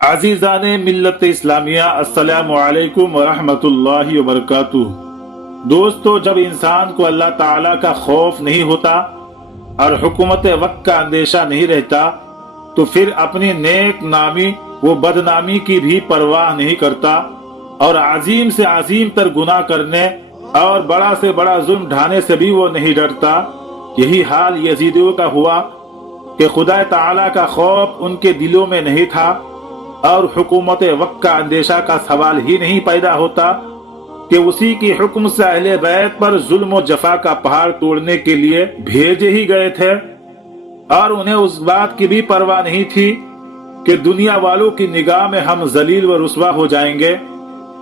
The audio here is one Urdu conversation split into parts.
عزیزان ملت اسلامیہ، السلام علیکم ورحمۃ اللہ وبرکاتہ۔ دوستو، جب انسان کو اللہ تعالیٰ کا خوف نہیں ہوتا اور حکومت وقت کا اندیشہ نہیں رہتا تو پھر اپنی نیک نامی و بدنامی کی بھی پرواہ نہیں کرتا اور عظیم سے عظیم تر گناہ کرنے اور بڑا سے بڑا ظلم ڈھانے سے بھی وہ نہیں ڈرتا۔ یہی حال یزیدیوں کا ہوا کہ خدا تعالیٰ کا خوف ان کے دلوں میں نہیں تھا اور حکومت وقت کا اندیشہ کا سوال ہی نہیں پیدا ہوتا کہ اسی کی حکم سے اہل بیت پر ظلم و جفا کا پہاڑ توڑنے کے لیے بھیجے ہی گئے تھے، اور انہیں اس بات کی بھی پرواہ نہیں تھی کہ دنیا والوں کی نگاہ میں ہم ذلیل و رسوا ہو جائیں گے،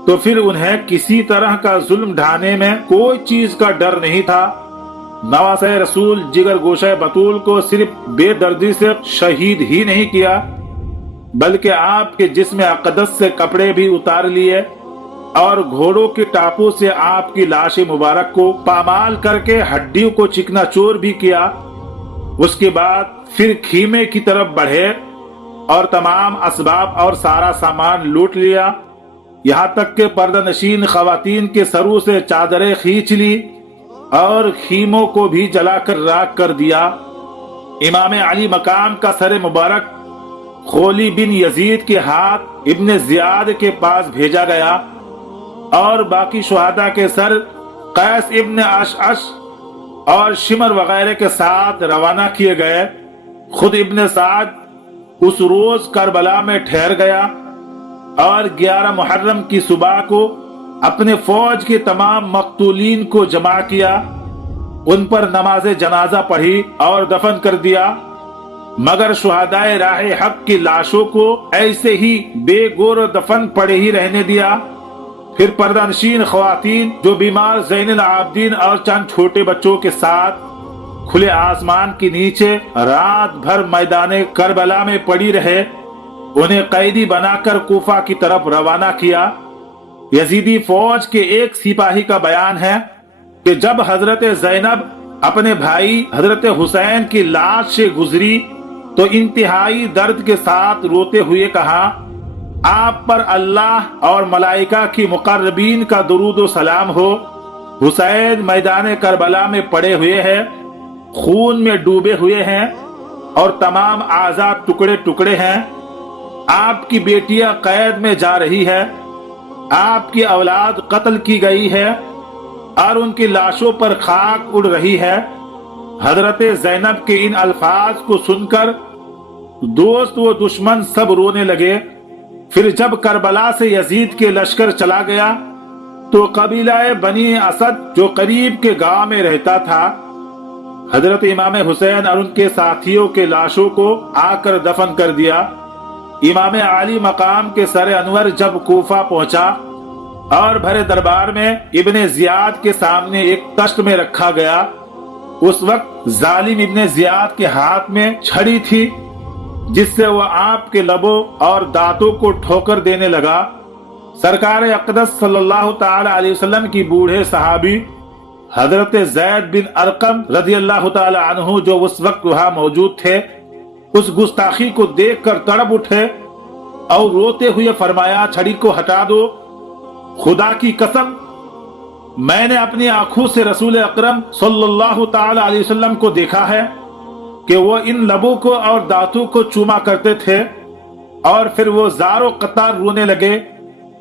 تو پھر انہیں کسی طرح کا ظلم ڈھانے میں کوئی چیز کا ڈر نہیں تھا۔ نواسہ رسول جگر گوشہ بطول کو صرف بے دردی سے شہید ہی نہیں کیا بلکہ آپ کے جسم اقدس سے کپڑے بھی اتار لیے اور گھوڑوں کے ٹاپوں سے آپ کی لاش مبارک کو پامال کر کے ہڈیوں کو چکنا چور بھی کیا۔ اس کے بعد پھر خیمے کی طرف بڑھے اور تمام اسباب اور سارا سامان لوٹ لیا، یہاں تک کہ پردہ نشین خواتین کے سروں سے چادریں کھینچ لی اور خیموں کو بھی جلا کر راکھ کر دیا۔ امام علی مقام کا سر مبارک خولی بن یزید کے ہاتھ ابن زیاد کے پاس بھیجا گیا اور باقی شہداء کے سر قیس ابن اشعث اور شمر وغیرہ کے ساتھ روانہ کیے گئے۔ خود ابن سعد اس روز کربلا میں ٹھہر گیا اور 11 محرم کی صبح کو اپنے فوج کے تمام مقتولین کو جمع کیا، ان پر نماز جنازہ پڑھی اور دفن کر دیا، مگر شہدائے راہ حق کی لاشوں کو ایسے ہی بے گور و دفن پڑے ہی رہنے دیا۔ پھر پردہ نشین خواتین جو بیمار زین العابدین اور چند چھوٹے بچوں کے ساتھ کھلے آسمان کے نیچے رات بھر میدان کربلا میں پڑی رہے، انہیں قیدی بنا کر کوفہ کی طرف روانہ کیا۔ یزیدی فوج کے ایک سپاہی کا بیان ہے کہ جب حضرت زینب اپنے بھائی حضرت حسین کی لاش سے گزری تو انتہائی درد کے ساتھ روتے ہوئے کہا، آپ پر اللہ اور ملائکہ کی مقربین کا درود و سلام ہو۔ حسین میدان کربلا میں پڑے ہوئے ہیں، خون میں ڈوبے ہوئے ہیں اور تمام اعضاء ٹکڑے ٹکڑے ہیں۔ آپ کی بیٹیاں قید میں جا رہی ہے، آپ کی اولاد قتل کی گئی ہے اور ان کی لاشوں پر خاک اڑ رہی ہے۔ حضرت زینب کے ان الفاظ کو سن کر دوست و دشمن سب رونے لگے۔ پھر جب کربلا سے یزید کے لشکر چلا گیا تو قبیلہ بنی اسد جو قریب کے گاؤں میں رہتا تھا، حضرت امام حسین اور ان کے ساتھیوں کے لاشوں کو آ کر دفن کر دیا۔ امام علی مقام کے سر انور جب کوفہ پہنچا اور بھرے دربار میں ابن زیاد کے سامنے ایک تشت میں رکھا گیا، اس وقت ظالم ابن زیاد کے ہاتھ میں چھڑی تھی جس سے وہ آپ کے لبوں اور دانتوں کو ٹھوکر دینے لگا۔ سرکار اقدس صلی اللہ تعالی علیہ وسلم کی بوڑھے صحابی حضرت زید بن ارقم رضی اللہ تعالی عنہ جو اس وقت وہاں موجود تھے، اس گستاخی کو دیکھ کر تڑپ اٹھے اور روتے ہوئے فرمایا، چھڑی کو ہٹا دو، خدا کی قسم میں نے اپنی آنکھوں سے رسول اکرم صلی اللہ تعالی علیہ وسلم کو دیکھا ہے کہ وہ ان لبوں کو اور دانتوں کو چوما کرتے تھے، اور پھر وہ زار و قطار رونے لگے۔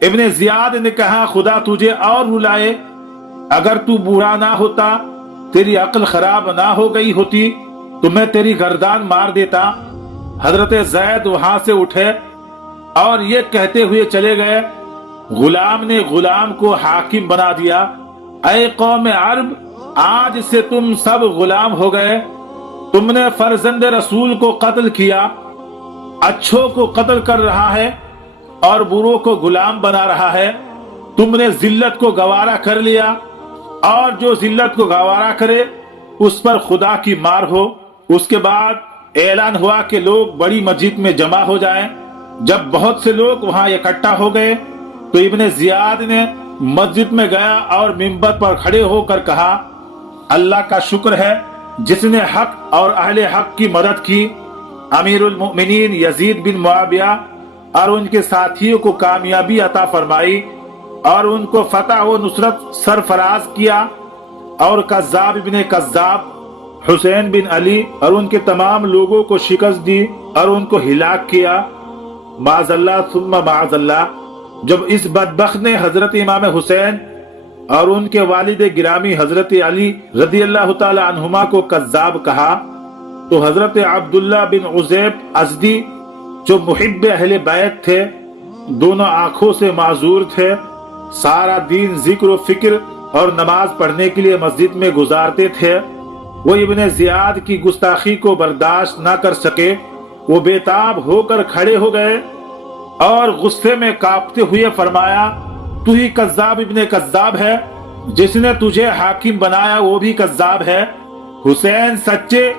ابن زیاد نے کہا، خدا تجھے اور رلائے، اگر تو بوڑھا نہ ہوتا، تیری عقل خراب نہ ہو گئی ہوتی تو میں تیری گردان مار دیتا۔ حضرت زید وہاں سے اٹھے اور یہ کہتے ہوئے چلے گئے، غلام نے غلام کو حاکم بنا دیا۔ اے قوم عرب، آج سے تم سب غلام ہو گئے، تم نے فرزند رسول کو قتل کیا، اچھوں کو قتل کر رہا ہے اور بروں کو غلام بنا رہا ہے۔ تم نے ذلت کو گوارا کر لیا، اور جو ذلت کو گوارا کرے اس پر خدا کی مار ہو۔ اس کے بعد اعلان ہوا کہ لوگ بڑی مسجد میں جمع ہو جائیں۔ جب بہت سے لوگ وہاں اکٹھا ہو گئے تو ابن زیاد نے مسجد میں گیا اور منبر پر کھڑے ہو کر کہا، اللہ کا شکر ہے جس نے حق اور اہل حق کی مدد کی۔ امیر المؤمنین یزید بن معاویہ اور ان کے ساتھیوں کو کامیابی عطا فرمائی اور ان کو فتح و نصرت سرفراز کیا، اور کذاب ابن کذاب حسین بن علی اور ان کے تمام لوگوں کو شکست دی اور ان کو ہلاک کیا۔ معاذ اللہ ثم معاذ اللہ، جب اس بدبخت نے حضرت امام حسین اور ان کے والد گرامی حضرت علی رضی اللہ تعالی عنہما کو کذاب کہا، تو حضرت عبداللہ بن عزیب ازدی جو محب اہل بیت تھے، دونوں آنکھوں سے معذور تھے، سارا دین ذکر و فکر اور نماز پڑھنے کے لیے مسجد میں گزارتے تھے، وہ ابن زیاد کی گستاخی کو برداشت نہ کر سکے، وہ بے تاب ہو کر کھڑے ہو گئے اور غصے میں کانپتے ہوئے فرمایا، تو ہی کذاب ابن کذاب ہے، جس نے تجھے حاکم بنایا وہ بھی کذاب ہے۔ حسین سچے،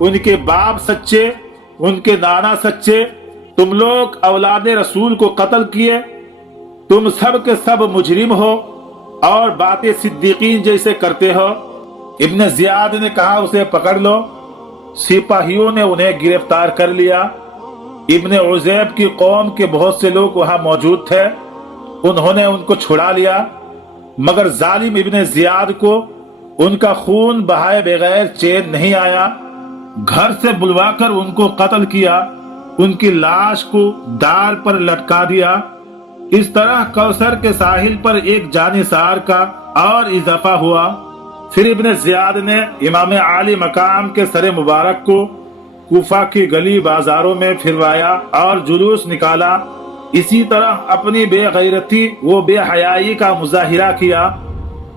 ان کے باپ سچے، ان کے نانا سچے، تم لوگ اولاد رسول کو قتل کیے، تم سب کے سب مجرم ہو اور باتیں صدیقین جیسے کرتے ہو۔ ابن زیاد نے کہا اسے پکڑ لو، سپاہیوں نے انہیں گرفتار کر لیا۔ ابن عزیب کی قوم کے بہت سے لوگ وہاں موجود تھے، انہوں نے ان کو چھڑا لیا، مگر ظالم ابن زیاد کو ان کا خون بہائے بغیر چین نہیں آیا، گھر سے بلوا کر ان کو قتل کیا، ان کی لاش کو ڈال پر لٹکا دیا۔ اس طرح کوثر کے ساحل پر ایک جانثار کا اور اضافہ ہوا۔ پھر ابن زیاد نے امام عالی مقام کے سر مبارک کو کوفہ کی گلی بازاروں میں پھروایا اور جلوس نکالا، اسی طرح اپنی بے غیرتی و بے حیائی کا مظاہرہ کیا۔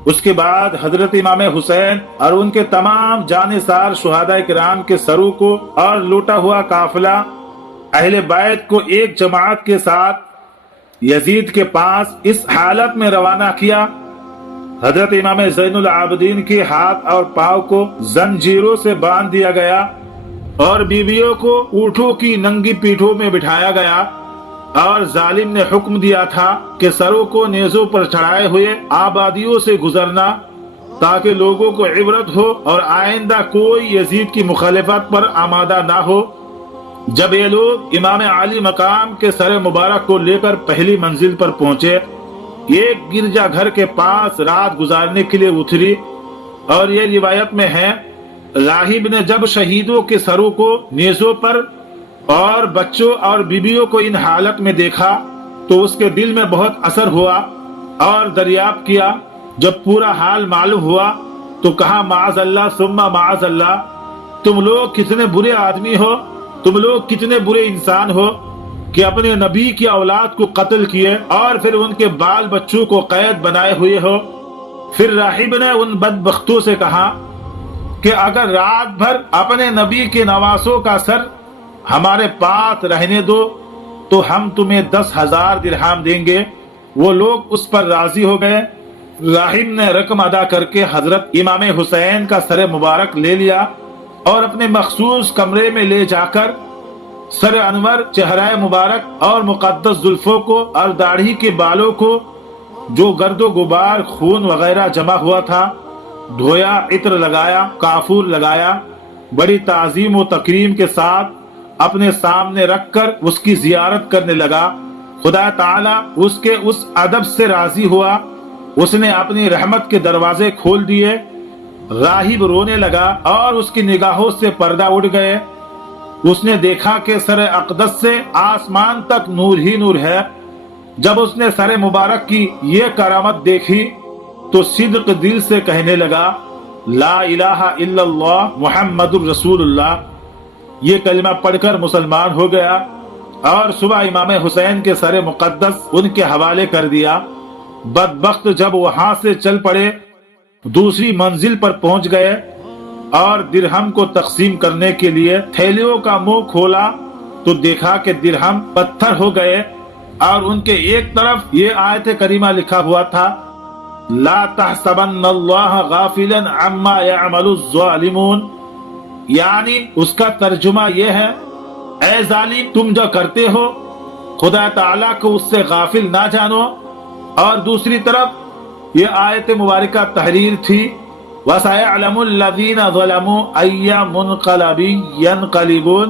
اس کے بعد حضرت امام حسین اور ان کے تمام جانثار شہداء کرام کے سروں کو اور لوٹا ہوا قافلہ اہل بیت کو ایک جماعت کے ساتھ یزید کے پاس اس حالت میں روانہ کیا۔ حضرت امام زین العابدین کے ہاتھ اور پاؤں کو زنجیروں سے باندھ دیا گیا اور بیویوں کو اونٹوں کی ننگی پیٹھوں میں بٹھایا گیا، اور ظالم نے حکم دیا تھا کہ سروں کو نیزوں پر چڑھائے ہوئے آبادیوں سے گزرنا تاکہ لوگوں کو عبرت ہو اور آئندہ کوئی یزید کی مخالفت پر آمادہ نہ ہو۔ جب یہ لوگ امام عالی مقام کے سر مبارک کو لے کر پہلی منزل پر پہنچے، ایک گرجا گھر کے پاس رات گزارنے کے لیے اتری، اور یہ روایت میں ہے راہب نے جب شہیدوں کے سروں کو نیزوں پر اور بچوں اور بیویوں کو ان حالت میں دیکھا تو اس کے دل میں بہت اثر ہوا اور دریافت کیا۔ جب پورا حال معلوم ہوا تو کہا معاذ اللہ ثم معاذ اللہ، تم لوگ کتنے برے آدمی ہو، تم لوگ کتنے برے انسان ہو کہ اپنے نبی کی اولاد کو قتل کیے اور پھر ان کے بال بچوں کو قید بنائے ہوئے ہو۔ پھر راہب نے ان بدبختوں سے کہا کہ اگر رات بھر اپنے نبی کے نواسوں کا سر ہمارے پاس رہنے دو تو ہم تمہیں 10,000 درہم دیں گے۔ وہ لوگ اس پر راضی ہو گئے۔ راہب نے رقم ادا کر کے حضرت امام حسین کا سر مبارک لے لیا اور اپنے مخصوص کمرے میں لے جا کر سر انور، چہرہ مبارک اور مقدس زلفوں کو اور داڑھی کے بالوں کو جو گرد و غبار خون وغیرہ جمع ہوا تھا دھویا، عطر لگایا، کافور لگایا، بڑی تعظیم و تکریم کے ساتھ اپنے سامنے رکھ کر اس کی زیارت کرنے لگا۔ خدا تعالیٰ اس کے اس ادب سے راضی ہوا، اس نے اپنی رحمت کے دروازے کھول دیے۔ راہب رونے لگا اور اس کی نگاہوں سے پردہ اٹھ گئے۔ اس نے دیکھا کہ سر اقدس سے آسمان تک نور ہی نور ہے۔ جب اس نے سر مبارک کی یہ کرامت دیکھی تو صدق دل سے کہنے لگا لا الہ الا اللہ محمد الرسول اللہ۔ یہ کلمہ پڑھ کر مسلمان ہو گیا اور صبح امام حسین کے سر مقدس ان کے حوالے کر دیا۔ بدبخت جب وہاں سے چل پڑے، دوسری منزل پر پہنچ گئے اور درہم کو تقسیم کرنے کے لیے تھیلیوں کا منہ کھولا تو دیکھا کہ درہم پتھر ہو گئے اور ان کے ایک طرف یہ آیت کریمہ لکھا ہوا تھا لا تحسبن اللہ غافلا عما يعمل الظالمون، یعنی اس کا ترجمہ یہ ہے اے ظالم تم جو کرتے ہو خدا تعالیٰ کو اس سے غافل نہ جانو۔ اور دوسری طرف یہ آیت مبارکہ تحریر تھی وَسَيَعْلَمُ الَّذِينَ ظَلَمُوا أَيَّ مُنْقَلَبٍ يَنْقَلِبُونَ،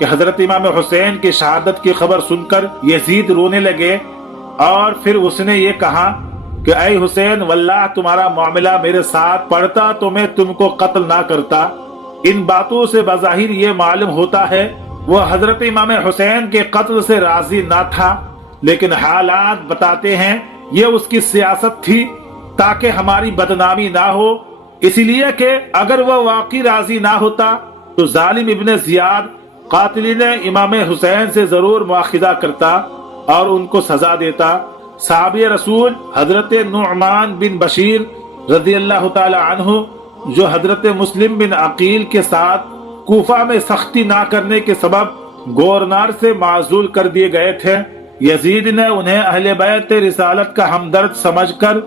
کہ حضرت امام حسین کی شہادت کی خبر سن کر یزید رونے لگے اور پھر اس نے یہ کہا کہ اے حسین واللہ تمہارا معاملہ میرے ساتھ پڑتا تو میں تم کو قتل نہ کرتا۔ ان باتوں سے بظاہر یہ معلوم ہوتا ہے وہ حضرت امام حسین کے قتل سے راضی نہ تھا، لیکن حالات بتاتے ہیں یہ اس کی سیاست تھی تاکہ ہماری بدنامی نہ ہو، اس لیے کہ اگر وہ واقعی راضی نہ ہوتا تو ظالم ابن زیاد قاتلین امام حسین سے ضرور مواخذہ کرتا اور ان کو سزا دیتا۔ صحابی رسول حضرت نعمان بن بشیر رضی اللہ تعالی عنہ جو حضرت مسلم بن عقیل کے ساتھ کوفہ میں سختی نہ کرنے کے سبب گورنر سے معزول کر دیے گئے تھے، یزید نے انہیں اہل بیت رسالت کا ہمدرد سمجھ کر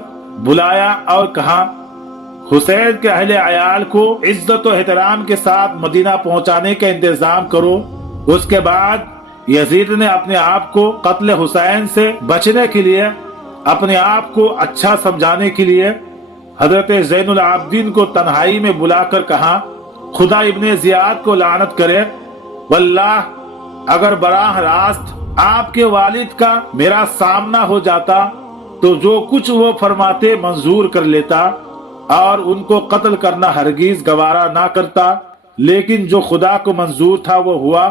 بلایا اور کہا حسین کے اہل عیال کو عزت و احترام کے ساتھ مدینہ پہنچانے کا انتظام کرو۔ اس کے بعد یزید نے اپنے آپ کو قتل حسین سے بچنے کے لیے، اپنے آپ کو اچھا سمجھانے کے لیے حضرت زین العابدین کو تنہائی میں بلا کر کہا خدا ابن زیاد کو لعنت کرے، واللہ اگر براہ راست آپ کے والد کا میرا سامنا ہو جاتا تو جو کچھ وہ فرماتے منظور کر لیتا اور ان کو قتل کرنا ہرگز گوارا نہ کرتا، لیکن جو خدا کو منظور تھا وہ ہوا۔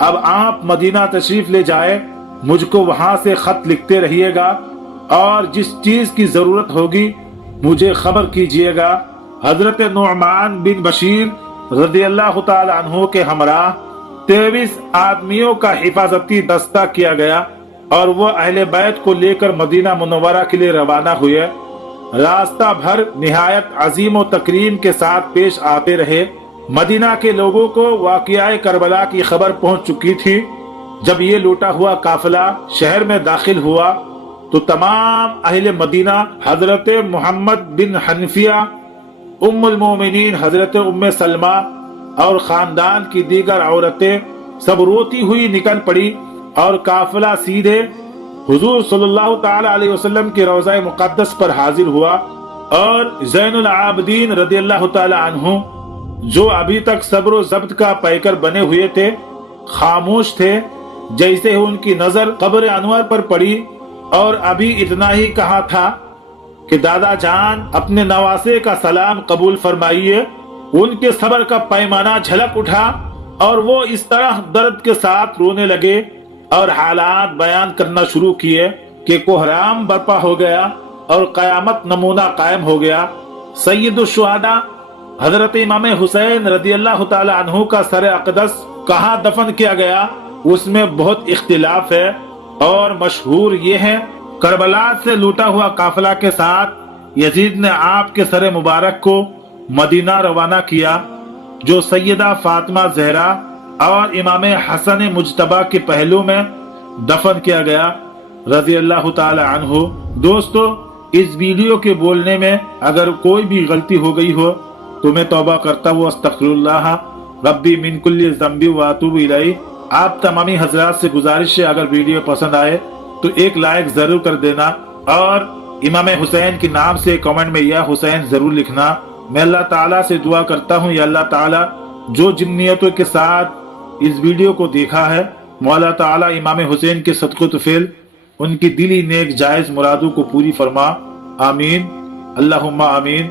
اب آپ مدینہ تشریف لے جائے، مجھ کو وہاں سے خط لکھتے رہیے گا اور جس چیز کی ضرورت ہوگی مجھے خبر کیجیے گا۔ حضرت نعمان بن بشیر رضی اللہ تعالی عنہ کے ہمراہ 23 آدمیوں کا حفاظتی دستہ کیا گیا اور وہ اہل بیت کو لے کر مدینہ منورہ کے لیے روانہ ہوئے۔ راستہ بھر نہایت عظیم و تکریم کے ساتھ پیش آتے رہے۔ مدینہ کے لوگوں کو واقعہ کربلا کی خبر پہنچ چکی تھی۔ جب یہ لوٹا ہوا قافلہ شہر میں داخل ہوا تو تمام اہل مدینہ حضرت محمد بن حنفیہ، ام المومنین حضرت ام سلمہ اور خاندان کی دیگر عورتیں سب روتی ہوئی نکل پڑی اور قافلہ سیدھے حضور صلی اللہ تعالی علیہ وسلم کے روضہ مقدس پر حاضر ہوا، اور زین العابدین رضی اللہ تعالی عنہ جو ابھی تک صبر و ضبط کا پیکر بنے ہوئے تھے خاموش تھے، جیسے ان کی نظر قبر انور پر پڑی اور ابھی اتنا ہی کہا تھا کہ دادا جان اپنے نواسے کا سلام قبول فرمائیے، ان کے صبر کا پیمانہ جھلک اٹھا اور وہ اس طرح درد کے ساتھ رونے لگے اور حالات بیان کرنا شروع کیے کہ کوہرام برپا ہو گیا اور قیامت نمونہ قائم ہو گیا۔ سید الشہداء حضرت امام حسین رضی اللہ تعالی عنہ کا سر اقدس کہاں دفن کیا گیا اس میں بہت اختلاف ہے، اور مشہور یہ ہے کربلا سے لوٹا ہوا قافلہ کے ساتھ یزید نے آپ کے سر مبارک کو مدینہ روانہ کیا، جو سیدہ فاطمہ زہرا اور امام حسن مجتبی کے پہلو میں دفن کیا گیا رضی اللہ تعالی عنہ۔ دوستو، اس ویڈیو کے بولنے میں اگر کوئی بھی غلطی ہو گئی ہو تو میں توبہ کرتا ہوں، استغفر اللہ ربی من کل ذنب واتوب الیہ۔ آپ تمامی حضرات سے گزارش ہے اگر ویڈیو پسند آئے تو ایک لائک ضرور کر دینا اور امام حسین کے نام سے کمنٹ میں یا حسین ضرور لکھنا۔ میں اللہ تعالیٰ سے دعا کرتا ہوں یا اللہ تعالیٰ جو جن نیتوں کے ساتھ اس ویڈیو کو دیکھا ہے مولا تعالیٰ امام حسین کے صدقۃ فعل ان کی دلی نیک جائز مرادوں کو پوری فرما، آمین اللہم آمین۔